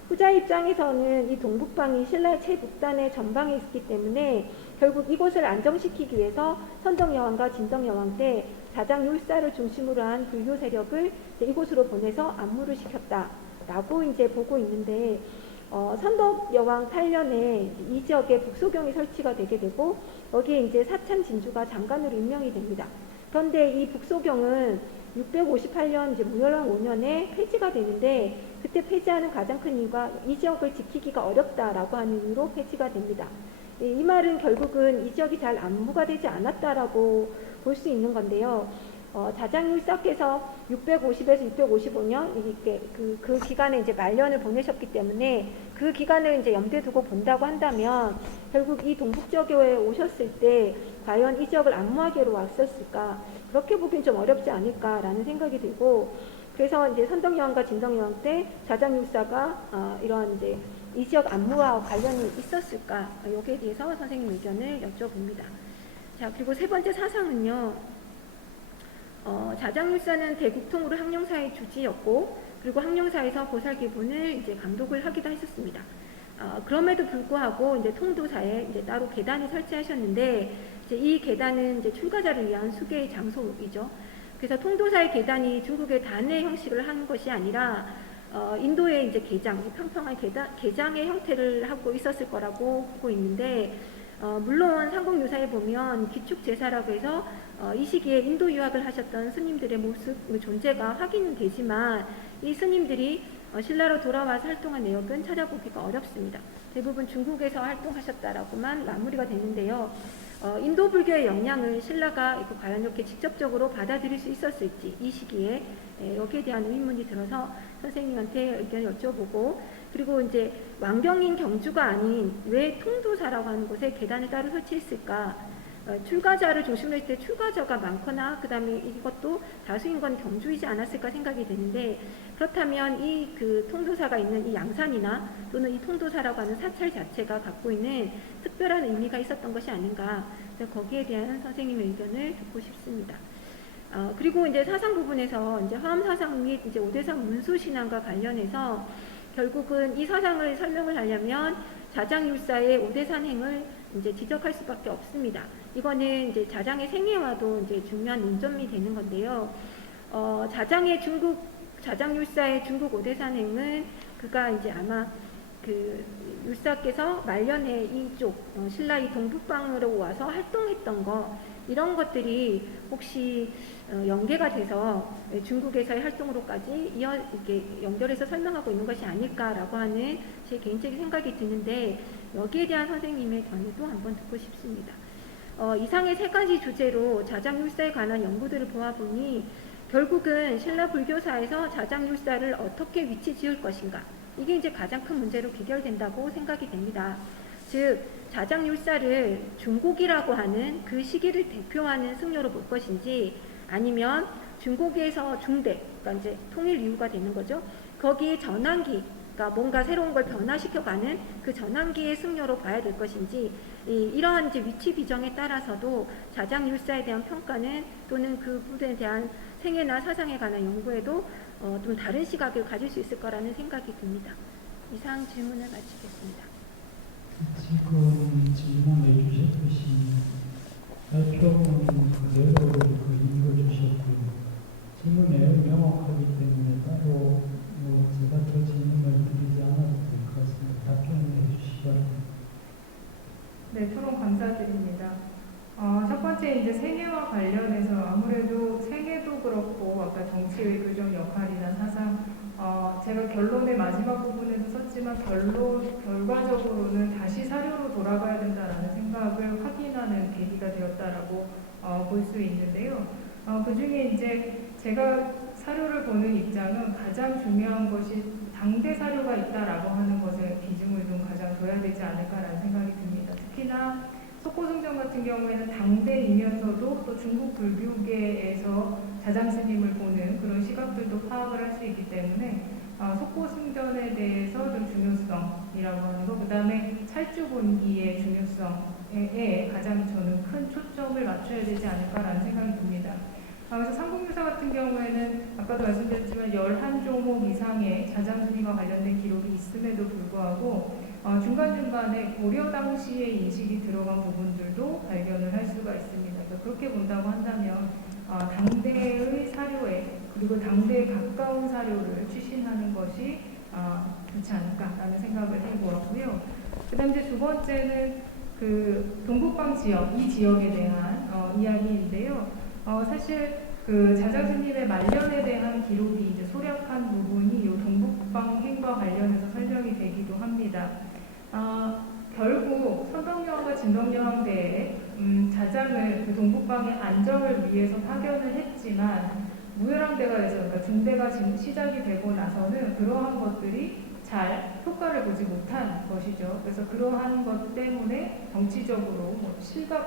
후자 입장에서는 이 동북방이 신라의 최북단의 전방에 있기 때문에 결국 이곳을 안정시키기 위해서 선덕여왕과 진덕여왕 때 자장율사를 중심으로 한 불교 세력을 이곳으로 보내서 안무를 시켰다라고 이제 보고 있는데, 선덕여왕 8년에 이 지역에 북소경이 설치가 되게 되고 여기에 이제 사찬 진주가 장관으로 임명이 됩니다. 그런데 이 북소경은 658년 이제 무열왕 5년에 폐지가 되는데 그때 폐지하는 가장 큰 이유가 이 지역을 지키기가 어렵다라고 하는 이유로 폐지가 됩니다. 이 말은 결국은 이 지역이 잘 안무가 되지 않았다라고 볼 수 있는 건데요. 자장율사께서 650에서 655년 이렇게 그 기간에 이제 말년을 보내셨기 때문에 그 기간을 이제 염두에 두고 본다고 한다면 결국 이 동북저교에 오셨을 때 과연 이 지역을 안무하기로 왔었을까, 그렇게 보긴 좀 어렵지 않을까라는 생각이 들고, 그래서 이제 선덕여왕과 진덕여왕 때 자장율사가 이런 이제 이 지역 안무와 관련이 있었을까, 여기에 대해서 선생님 의견을 여쭤봅니다. 자, 그리고 세 번째 사상은요. 자장율사는 대국통으로 항룡사의 주지였고, 그리고 항룡사에서 보살기본을 이제 감독을 하기도 했었습니다. 그럼에도 불구하고 이제 통도사에 이제 따로 계단을 설치하셨는데, 이제 이 계단은 이제 출가자를 위한 수계의 장소이죠. 그래서 통도사의 계단이 중국의 단의 형식을 한 것이 아니라 인도의 이제 게장, 평평한 게장의 형태를 하고 있었을 거라고 보고 있는데, 물론 삼국유사에 보면 기축제사라고 해서 이 시기에 인도 유학을 하셨던 스님들의 모습, 존재가 확인은 되지만 이 스님들이 신라로 돌아와서 활동한 내역은 찾아보기가 어렵습니다. 대부분 중국에서 활동하셨다라고만 마무리가 되는데요. 인도 불교의 영향을 신라가 과연 이렇게 직접적으로 받아들일 수 있었을지 이 시기에 여기에 대한 의문이 들어서 선생님한테 의견을 여쭤보고, 그리고 이제 왕경인 경주가 아닌 왜 통도사라고 하는 곳에 계단을 따로 설치했을까? 출가자를 중심으로 했을 때 출가자가 많거나 그 다음에 이것도 다수인 건 경주이지 않았을까 생각이 되는데, 그렇다면 이 그 통도사가 있는 이 양산이나 또는 이 통도사라고 하는 사찰 자체가 갖고 있는 특별한 의미가 있었던 것이 아닌가, 거기에 대한 선생님의 의견을 듣고 싶습니다. 그리고 이제 사상 부분에서 이제 화엄사상 및 이제 오대산 문수신앙과 관련해서 결국은 이 사상을 설명을 하려면 자장율사의 오대산행을 이제 지적할 수밖에 없습니다. 이거는 이제 자장의 생애와도 이제 중요한 논점이 되는 건데요. 자장율사의 중국 오대산행은 그가 이제 아마 그 율사께서 말년에 이쪽 신라 이 동북방으로 와서 활동했던 거, 이런 것들이 혹시 연계가 돼서 중국에서의 활동으로까지 이렇게 연결해서 설명하고 있는 것이 아닐까라고 하는 제 개인적인 생각이 드는데, 여기에 대한 선생님의 견해도 한번 듣고 싶습니다. 이상의 세 가지 주제로 자장율사에 관한 연구들을 보아보니 결국은 신라 불교사에서 자장율사를 어떻게 위치 지을 것인가, 이게 이제 가장 큰 문제로 귀결된다고 생각이 됩니다. 즉 자장율사를 중고기라고 하는 그 시기를 대표하는 승려로 볼 것인지, 아니면 중고기에서 중대, 그러니까 이제 통일 이유가 되는 거죠. 거기에 전환기, 그러니까 뭔가 새로운 걸 변화시켜가는 그 전환기의 승려로 봐야 될 것인지, 이러한 이제 위치 비정에 따라서도 자장율사에 대한 평가는, 또는 그 부분에 대한 생애나 사상에 관한 연구에도 좀 다른 시각을 가질 수 있을 거라는 생각이 듭니다. 이상 질문을 마치겠습니다. 지금 질문해 주셨듯이 발표문 그대로 읽어주셨고 질문 내용이 명확하기 때문에 따로 제가 더 질문을 드리지 않아도 될 것 같습니다. 답변해 주시기 바랍니다. 네, 토론 감사드립니다. 첫 번째 이제 생애와 관련해서 아무래도 생애도 그렇고 아까 정치의 교정 역할이나 사상, 제가 결론의 마지막 부분에도 썼지만 결과적으로는 다시 사료로 돌아가야 된다라는 생각을 확인하는 계기가 되었다라고 볼 수 있는데요. 그 중에 이제 제가 사료를 보는 입장은 가장 중요한 것이 당대 사료가 있다라고 하는 것에 비중을 좀 가장 둬야 되지 않을까라는 생각이 듭니다. 특히나 속고승전 같은 경우에는 당대이면서도 또 중국 불교계에서 자장스님을 보는 그런 시각들도 파악을 할 수 있기 때문에 속고승전에 대해서 좀 중요성이라고 하는 것, 그 다음에 찰주본기의 중요성에 가장 저는 큰 초점을 맞춰야 되지 않을까라는 생각이 듭니다. 그래서 삼국유사 같은 경우에는 아까도 말씀드렸지만 11조목 이상의 자장스님과 관련된 기록이 있음에도 불구하고 중간중간에 고려 당시의 인식이 들어간 부분들도 발견을 할 수가 있습니다. 그래서 그렇게 본다고 한다면 당대의 사료에, 그리고 당대에 가까운 사료를 추신하는 것이 좋지 않을까라는 생각을 해보았고요. 그 다음 이제 두 번째는 그 동북방 지역, 이 지역에 대한 이야기인데요. 사실 그 자장스님의 말년에 대한 기록이 이제 소략한 부분이 이 동북방 행과 관련해서 설명이 되기도 합니다. 결국 선덕여왕과 진덕여왕대에 자장을 그 동북방의 안정을 위해서 파견을 했지만 무열왕대가 돼서, 그러니까 중대가 시작이 되고 나서는 그러한 것들이 잘 효과를 보지 못한 것이죠. 그래서 그러한 것 때문에 정치적으로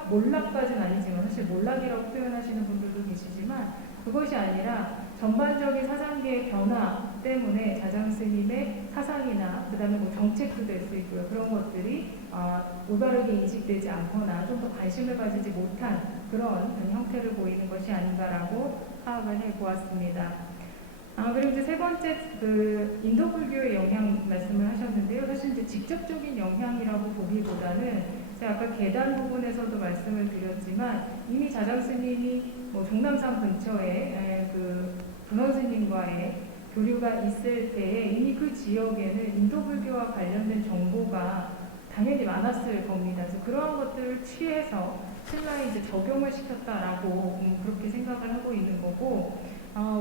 몰락까지는 아니지만, 사실 몰락이라고 표현하시는 분들도 계시지만 그것이 아니라 전반적인 사상계의 변화 때문에 자장스님의 사상이나 그 다음에 정책도 될 수 있고요. 그런 것들이 올바르게 인식되지 않거나 좀 더 관심을 가지지 못한 그런 형태를 보이는 것이 아닌가라고 파악을 해보았습니다. 그리고 이제 세 번째, 그 인도 불교의 영향 말씀을 하셨는데요. 사실 이제 직접적인 영향이라고 보기보다는 제가 아까 계단 부분에서도 말씀을 드렸지만 이미 자장스님이 종남산 근처에 그 분원스님과의 교류가 있을 때에 이미 그 지역에는 인도 불교와 관련된 정보가 당연히 많았을 겁니다. 그래서 그러한 것들을 취해서 신라에 이제 적용을 시켰다라고 그렇게 생각을 하고 있는 거고,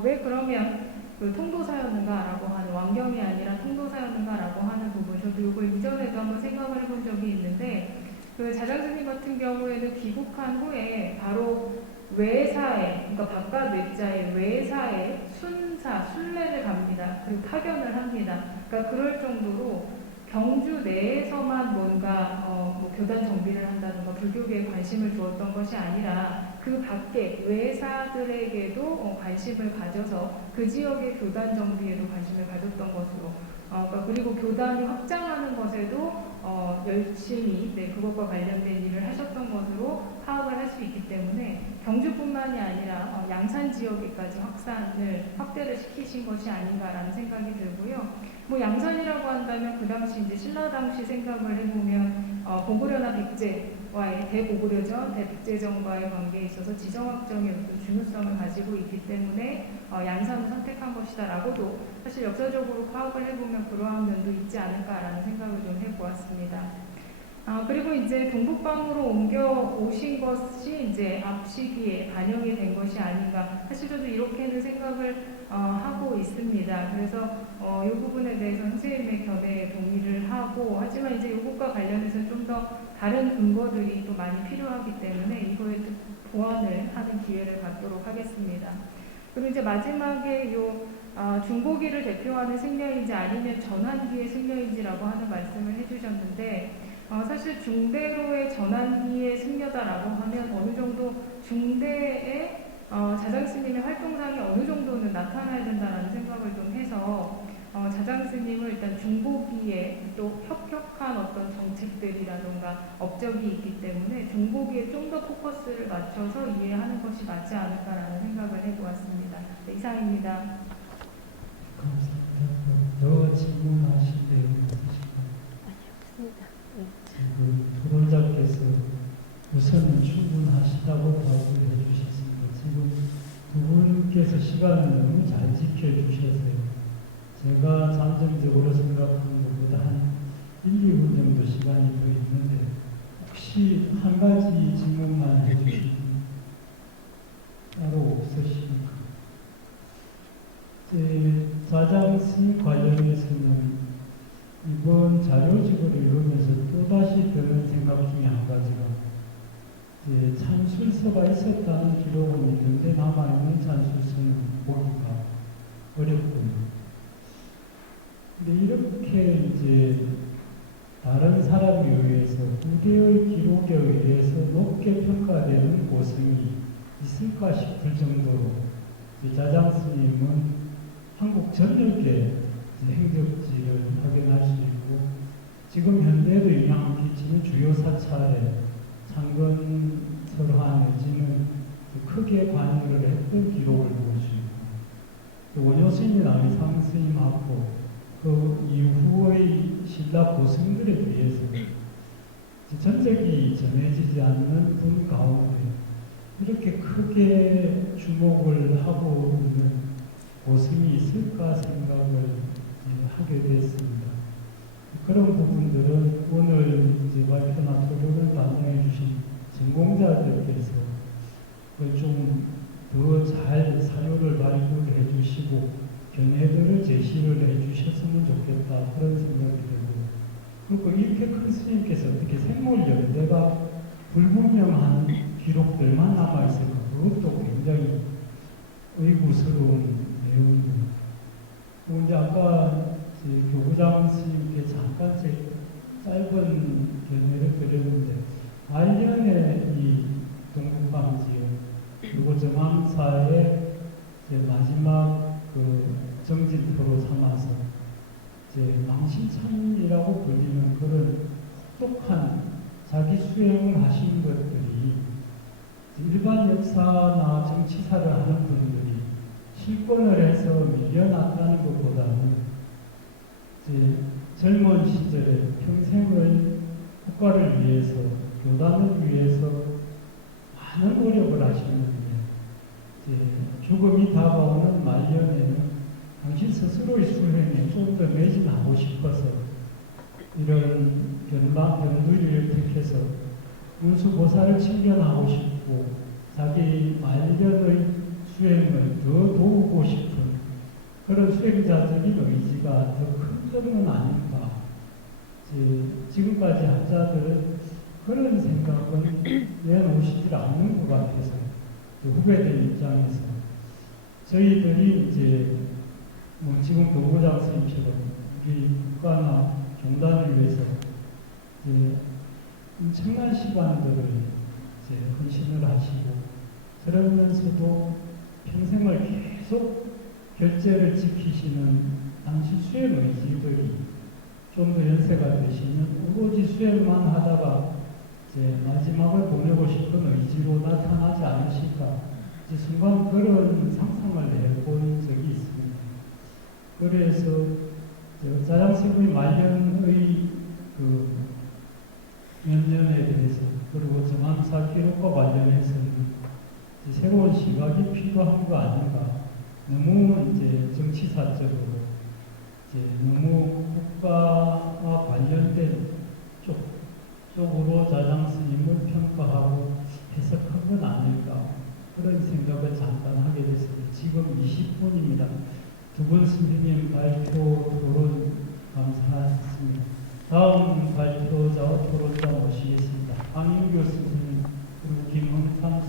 왜 그러면 그 통도사였는가라고 하는, 왕경이 아니라 통도사였는가라고 하는 부분, 저도 이걸 이전에도 한번 생각을 해본 적이 있는데, 그 자장스님 같은 경우에는 귀국한 후에 바로 외사에, 그러니까 바깥 외자에 외사에 순례를 갑니다. 그리고 파견을 합니다. 그러니까 그럴 정도로 경주 내에서만 뭔가 교단 정비를 한다든가 불교계에 관심을 두었던 것이 아니라 그 밖에 외사들에게도 관심을 가져서 그 지역의 교단 정비에도 관심을 가졌던 것으로, 그리고 교단이 확장하는 것에도 열심히 그것과 관련된 일을 하셨던 것으로 파악을 할 수 있기 때문에 경주뿐만이 아니라 양산 지역에까지 확대를 시키신 것이 아닌가라는 생각이 들고요. 양산이라고 한다면 그 당시 이제 신라 당시 생각을 해보면 고구려나 백제와의 대고구려전, 대백제전과의 관계에 있어서 지정학적인 어떤 중요성을 가지고 있기 때문에 양산을 선택한 것이다라고도 사실 역사적으로 파악을 해보면 그러한 면도 있지 않을까라는 생각을 좀 해보았습니다. 그리고 이제 동북방으로 옮겨 오신 것이 이제 앞 시기에 반영이 된 것이 아닌가. 사실 저도 이렇게는 생각을 하고 있습니다. 그래서 이 부분에 대해서 선생님의 견해에 동의를 하고, 하지만 이제 이것과 관련해서 좀 더 다른 근거들이 또 많이 필요하기 때문에 이거에 또 보완을 하는 기회를 갖도록 하겠습니다. 그리고 이제 마지막에 중보기를 대표하는 승려인지 아니면 전환기의 승려인지라고 하는 말씀을 해주셨는데 사실 중대로의 전환기의 승려다라고 하면 어느 정도 중대의 자장스님의 활동상이 어느 정도는 나타나야 된다라는 생각을 좀 해서 자장스님을 일단 중보기에 또 혁혁한 어떤 정책들이라던가 업적이 있기 때문에 중보기에 좀 더 포커스를 맞춰서 이해하는 것이 맞지 않을까라는 생각을 해보았습니다. 네, 이상입니다. 감사합니다. 더 질문하실 내용 있으실까요? 없습니다. 네. 지금 토론자께서 우선은 충분하시다고 답을 해주셨습니다. 지금 두 분께서 시간을 너무 잘 지켜주셔서요. 제가 잠정적으로 생각한 것보다 한 1, 2분 정도 시간이 더 있는데 혹시 한 가지 질문만 해주시면 따로 없으십니까? 자장스 관련해서는 이번 자료집을 읽으면서 또다시 드는 생각 중에 한 가지가 찬술서가 있었다는 기록은 있는데 남아있는 찬술서는 보기가 어렵군요. 근데 이렇게 다른 사람에 의해서 후대의 기록에 의해서 높게 평가되는 고승이 있을까 싶을 정도로 자장스님은 한국 전역에 행적지를 확인할 수 있고 지금 현대에도 영향을 끼치는 주요 사찰에 창건설화 내지는 크게 관여를 했던 기록을 볼 수 있고 원효스님이나 의상스님하고 그 이후의 신라 고승들에 비해서 전적이 전해지지 않는 분 가운데 이렇게 크게 주목을 하고 있는 고승이 있을까 생각을 하게 됐습니다. 그런 부분들은 오늘 발표나 토론을 담당해 주신 전공자들께서 좀 더 잘 사료를 발굴해 주시고 견해들을 제시를 해 주셨으면 좋겠다 그런 생각이 들고 그리고 이렇게 큰 스님께서 어떻게 생물연대가 불분명한 기록들만 남아있을까 그것도 굉장히 의구스러운 내용입니다. 이제 아까 교구장 스님께 잠깐 짧은 견해를 드렸는데 말년에 이 동북방지역 그리고 정암사의 마지막 정진토로 삼아서 망신참이라고 불리는 그런 혹독한 자기 수행을 하신 것들이 일반 역사나 정치사를 하는 분들이 실권을 해서 밀려났다는 것보다는 젊은 시절에 평생을 국가를 위해서 교단을 위해서 많은 노력을 하시는데 죽음이 다가오는 말년에는 당신 스스로의 수행에 좀 더 매진하고 싶어서 이런 변두리를 택해서 문수보살을 친견하고 싶고 자기 말년의 수행을 더 도우고 싶은 그런 수행자적인 의지가 더 큰 점은 아닌가. 지금까지 학자들은 그런 생각은 내놓으시지 않는 것 같아서 후배들 입장에서 저희들이 지금 교구장 선생님처럼 우리 국가나 종단을 위해서 엄청난 시간들을 헌신을 하시고 그러면서도 평생을 계속 결제를 지키시는 당시 수행 의지들이 좀 더 연세가 되시면 오로지 수행만 하다가 마지막을 보내고 싶은 의지로 나타나지 않으실까 순간 그런 상상을 해본 적이 있습니다. 그래서 자장스님의 말년의 몇 년에 대해서 그리고 정암사 기록과 관련해서는 새로운 시각이 필요한 거 아닌가. 너무 정치사적으로 너무 국가와 관련된 쪽으로 자장스님을 평가하고 해석한 건 아닐까. 그런 생각을 잠깐 하게 됐습니다. 지금 20분입니다. 두 분 스님님 발표 토론 감사하셨습니다. 다음 발표자와 토론자 모시겠습니다. 강인교 스님 그리고 김흥탄